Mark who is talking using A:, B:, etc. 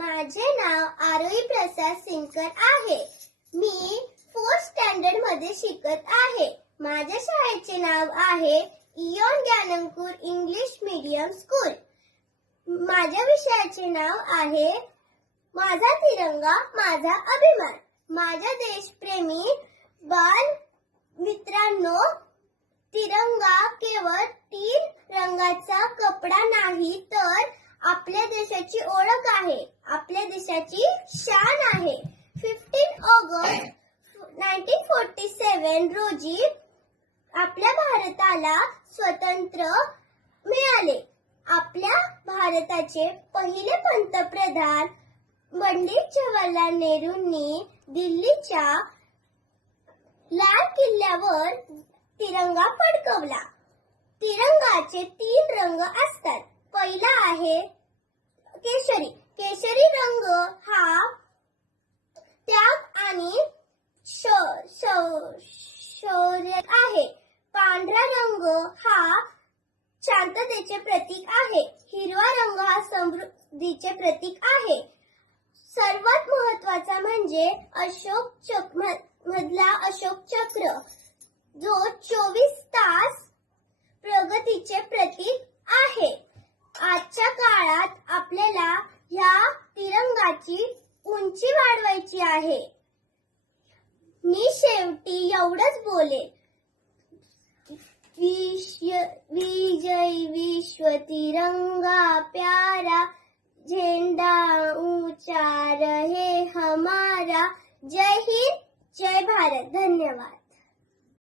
A: माझे नाव आरोही प्रसाद सिंकर आहे. मी फोर्थ स्टँडर्डमध्ये शिकत आहे. माझ्या शाळेचे नाव आहे Eon Dnyanankur English medium school माझ्या विषयाचे नाव आहे माझा तिरंगा माझा अभिमान. माझ्या देशप्रेमी बाल मित्रांनो तिरंगा केवळ तीन रंगाचा कपडा नाही तर आपल्या देशाची ओळख आहे. आपल्या देशाची शान आहे. Fifteen August nineteen forty seven रोजी आपल्या भारताला स्वतंत्र मिळाले. आपल्या भारताचे पहिले पंतप्रधान पंडित जवाहरलाल नेहरूंनी दिल्लीच्या लाल किल्ल्यावर तिरंगा फडकवला. तिरंगाचे तीन रंग असतात. पहिला आहे केशरी केशरी. शौर्य आहे. पांढरा रंग हा शांततेचे प्रतीक आहे. हिरवा रंग हा समृद्धीचे प्रतीक आहे. सर्वात महत्त्वाचा म्हणजे अशोक चक्र मधला अशोक चक्र जो चोवीस तास प्रगतीचे प्रतीक आहे. आजच्या काळात आपल्याला ह्या तिरंगाची उंची वाढवायची आहे. मी शेवटी एवढंच बोले. विश्व विजय विश्व तिरंगा प्यारा झेंडा ऊंचा रहे हमारा. जय हिंद जय भारत. धन्यवाद.